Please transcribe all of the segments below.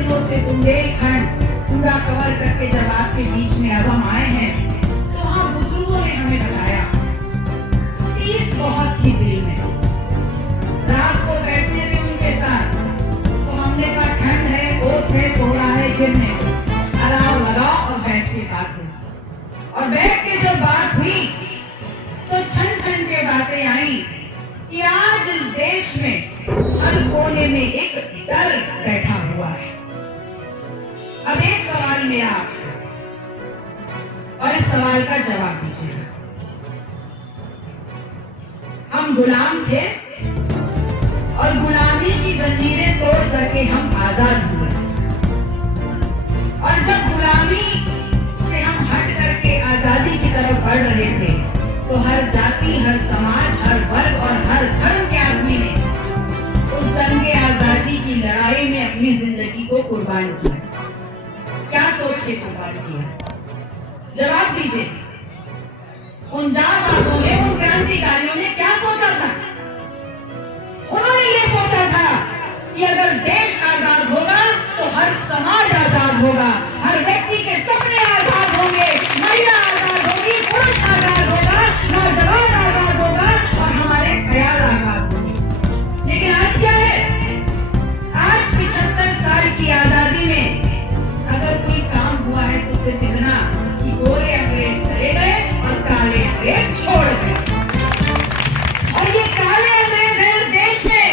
दिनों से बुंदेलखंड पूरा कवर करके जब आपके बीच में अब हम आए हैं, तो वहाँ बुजुर्गों ने हमें बताया पीस बहुत थी दिल में। रात को बैठते थे उनके साथ, तो हमने कहा ठंड है, ओस है, कोहरा है, गिरने अलाव लगाओ और बैठ के बात हुई। और बैठ के जब बात हुई तो छन छन के बातें आई कि आज इस देश में हर कोने में एक डर बैठा हुआ है। अब एक सवाल मेरा आपसे, और इस सवाल का जवाब दीजिएगा। हम गुलाम थे और गुलामी की जंजीरें तोड़ करके हम आजाद हुए, और जब गुलामी से हम हट करके आजादी की तरफ बढ़ रहे थे, तो हर जाति, हर समाज, हर वर्ग और हर धर्म के आदमी ने उस जंग आजादी की लड़ाई में अपनी जिंदगी को कुर्बान किया। क्या सोच के कुर्बान किया? जवाब दीजिए। उन जाबाजों ने, उन क्रांतिकारियों ने क्या सोचा था? उन्होंने ये सोचा था कि अगर देश आजाद होगा तो हर समाज आजाद होगा, हर व्यक्ति के सपने आजाद होंगे, महिला आजाद होगी, पुरुष आजाद होगा, नौजवान आजाद होगा और हमारे ख्याल आजाद होंगे। लेकिन आज क्या है? आज 75 साल की आजादी में अगर कोई काम हुआ है तो सिर्फ इतना कि गोरे अंग्रेज चले गए और काले अंग्रेज छोड़ गए। और ये काले अंग्रेज हैं इस देश में,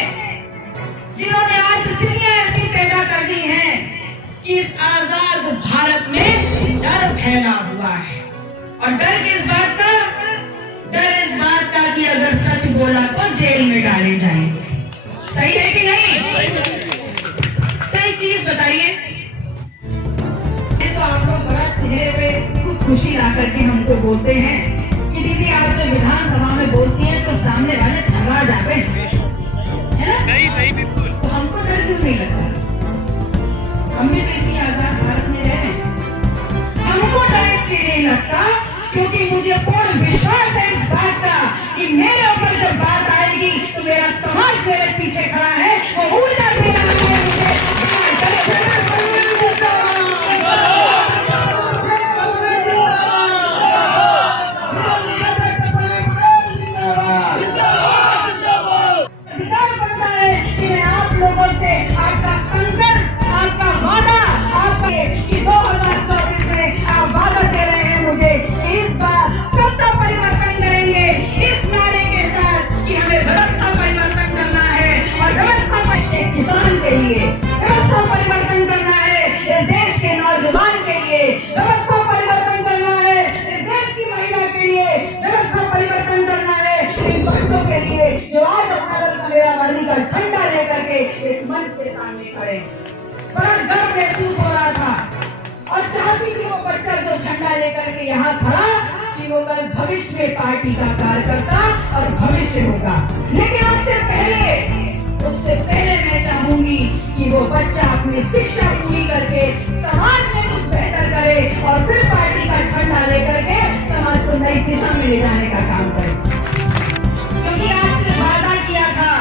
जिन्होंने आज स्थितियां ऐसी पैदा कर दी हैं कि इस आजाद भारत में डर फैला हुआ है। और डर किस बात का? डर इस बात का कि अगर सच बोला तो जेल में डाले जाएंगे। सही है कि नहीं? तो एक चीज बताइए, तो आप लोग बड़ा चेहरे पे कुछ खुशी ला करके हमको बोलते हैं कि दीदी आप जब विधानसभा में बोलती हैं तो सामने वाले थर्रा जाते हैं, है ना? नहीं बिल्कुल। तो हमको डर क्यों नहीं लगता? हम भी तो इसी आजाद भारत में रहे। हमको डर इसलिए नहीं लगता क्योंकि मुझे पूर्ण विश्वास है इस बात का कि मेरे ऊपर जब बात आएगी तो मेरा समाज मेरे पीछे खड़ा है, वो ऊर्जा देगा मुझे। व्यवस्था परिवर्तन करना है इस देश के नौजवान के लिए, व्यवस्था परिवर्तन करना है इस देश की महिला के लिए, व्यवस्था परिवर्तन करना है इन बच्चों के लिए जो आज अपना कलेरावादी का झंडा लेकर के इस मंच के सामने खड़े। बड़ा गर्व महसूस हो रहा था और चाहती थी वो बच्चा जो झंडा लेकर के यहाँ खड़ा कि वो कल भविष्य में पार्टी का कार्यकर्ता और भविष्य होगा। लेकिन उससे पहले मैं चाहूंगी कि वो बच्चा अपनी शिक्षा पूरी करके समाज में कुछ बेहतर करे और फिर पार्टी का झंडा लेकर के समाज को नई दिशा में ले जाने का काम करे। क्योंकि आपसे वादा किया था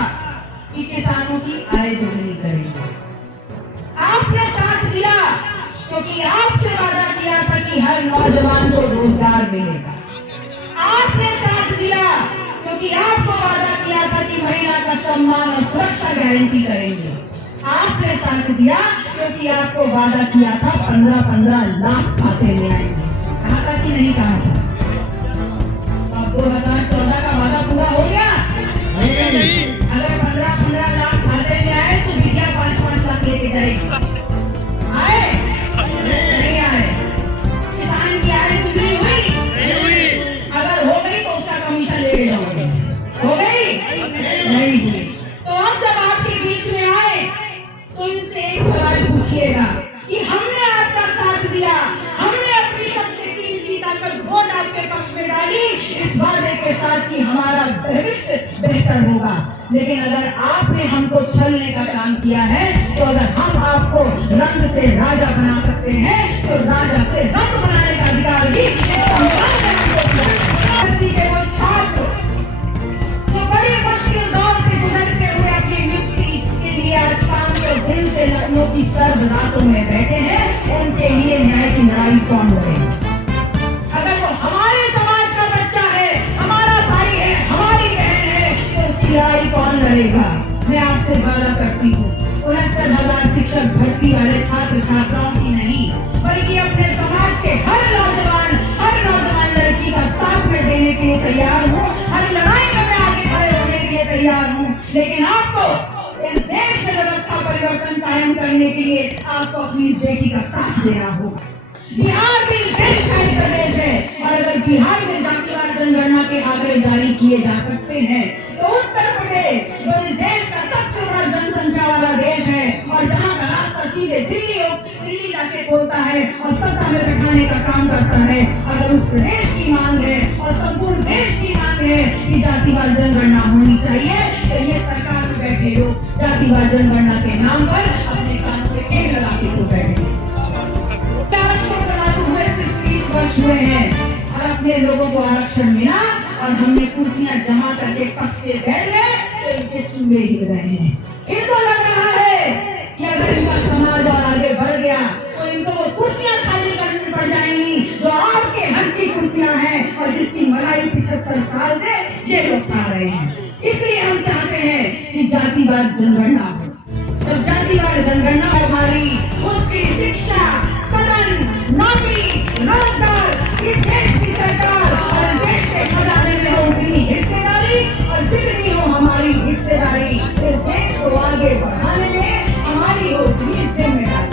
कि किसानों की आय दोगुनी करेंगे, आपने साथ दिया क्योंकि आपसे वादा किया था कि हर नौजवान को रोजगार मिलेगा। आपने साथ दिया क्योंकि आपको वादा किया था कि महिला का सम्मान और सुरक्षा गारंटी करेंगे। आपने साथ दिया क्योंकि आपको वादा किया था 15-15 लाख खाते में आएंगे। कहा था कि नहीं कहा था? अब 2014 का वादा पूरा हो गया? नहीं। अगर 15-15 लाख खाते में आए तो विद्या 5-5 लाख लेके जाएगी। आए? नहीं आए। किसान की आय दुगनी हुई? अगर हो गई तो उसका कमीशन ले जाओगे। हो गई? नहीं हुई। तो हम जब आपके बीच में आए तो इनसे एक सवाल पूछिएगा कि हमने आपका साथ दिया, हमने अपनी सबसे कीमती ताकत वोट आपके पक्ष में डाली इस वादे के साथ कि हमारा भविष्य बेहतर होगा। लेकिन अगर आपने हमको छलने का काम किया है तो अगर हम आपको रंग से राजा बना सकते हैं तो राजा से रंग बनाने का अधिकार भी के वो छात्र जो बड़ी मुश्किल दौर से गुजरते हुए अपनी मुक्ति के लिए आज 5 दिन से लखनऊ की सर्वनाथ बातों में बैठे हैं, उनके लिए न्याय की लड़ाई कौन लड़ेगा? अगर वो हमारे समाज का बच्चा है, हमारा भाई है, हमारी बहन है, तो उसकी लड़ाई कौन लड़ेगा? मैं आपसे वादा करती हूँ 69,000 शिक्षक भर्ती वाले छात्र छात्राओं की नहीं, बल्कि अपने समाज के हर नौजवान लड़की का साथ में देने के लिए तैयार हूँ। हर लड़ाई में मैं आगे खड़े होने के लिए तैयार हूँ। लेकिन आपको इस देश में व्यवस्था परिवर्तन कायम करने के लिए आपको अपनी इस बेटी का साथ देना होगा। बिहार भी इस देश का एक प्रदेश है, और अगर बिहार में जातिवार जनगणना के आंकड़े जारी किए जा सकते हैं, तो उत्तर प्रदेश जो इस देश का सबसे बड़ा जनसंख्या वाला देश है, और जहाँ का रास्ता सीधे दिल्ली जाके बोलता है और सत्ता में बैठाने का काम करता है, अगर उस प्रदेश की मांग है और संपूर्ण देश की मांग है कि जातिवार जनगणना होनी चाहिए, तो ये सरकार में बैठे लोग जातिवार जनगणना के नाम पर अपने कानों पे टेक लगा के तो बैठे। आरक्षण लागू हुए सिर्फ 30 वर्ष हुए हैं, और अपने लोगों को आरक्षण मिला और हमने कुर्सियां जमा करके पक्ष के बैठ गए, तो इनके चूल्हे हिल रहे हैं। इनको लग रहा है कि अगर इनका समाज और आगे बढ़ गया तो इनको वो कुर्सियां खाली करनी पड़ जाएंगी जो आपके हक की कुर्सियां हैं, और जिसकी मलाई 75 साल से ये लोग खा रहे हैं। इसलिए हम चाहते हैं कि जातिवार जनगणना हो। जब जातिवार जनगणना हमारी उसकी शिक्षा, सदन, नौकरी, रोजगार, इस देश की सरकार और इस देश के खजाने में हो उतनी हिस्सेदारी, और जितनी हो हमारी हिस्सेदारी इस देश को आगे बढ़ाने में हमारी हो उतनी जिम्मेदारी।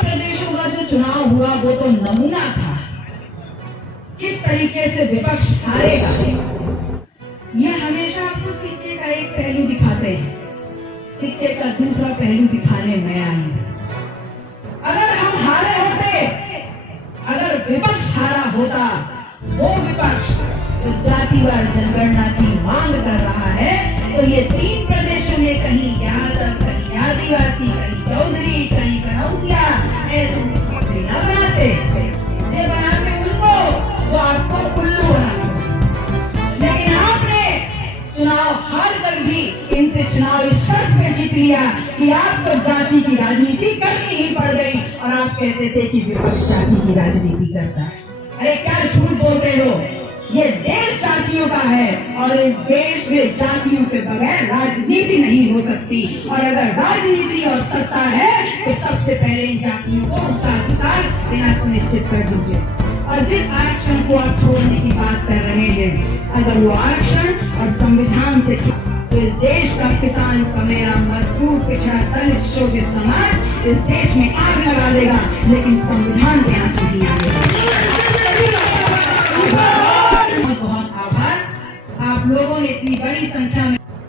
प्रदेशों का जो चुनाव हुआ वो तो नमूना था किस तरीके से विपक्ष हारेगा। यह हमेशा आपको सिक्के का एक पहलू दिखाते हैं, सिक्के का दूसरा पहलू दिखाने में आए हैं। अगर हम हारे होते, अगर विपक्ष हारा होता, वो विपक्ष तो जातिवार जनगणना की मांग कर रहा है, तो ये 3 प्रदेशों में कहीं यादव, कहीं आदिवासी, कहीं चौधरी, कहीं कनौजिया ऐसे मुख्यमंत्री न बनाते, ये बनाते उनको जो आपको उल्लू बनाते। लेकिन आपने चुनाव हार कर भी इनसे चुनाव इस शर्त पे जीत लिया कि आपको जाति की राजनीति करनी ही पड़ गई, और आप कहते थे कि विपक्ष जाति की राजनीति करता है। अरे क्या झूठ बोलते हो? ये देश जातियों का है, और इस देश में जातियों के बगैर राजनीति नहीं हो सकती, और अगर राजनीति और सत्ता है तो सबसे पहले इन जातियों को उनका अधिकार देना सुनिश्चित कर दीजिए। और जिस आरक्षण को आप छोड़ने की बात कर रहे हैं, अगर वो आरक्षण और संविधान से तो इस देश का किसान का मेरा मजदूर, पिछड़ा, दलित, शोषित समाज इस देश में आग लगा देगा, लेकिन संविधान पे आंच नहीं आएगा। बहुत आभार, आप लोगों ने इतनी बड़ी संख्या में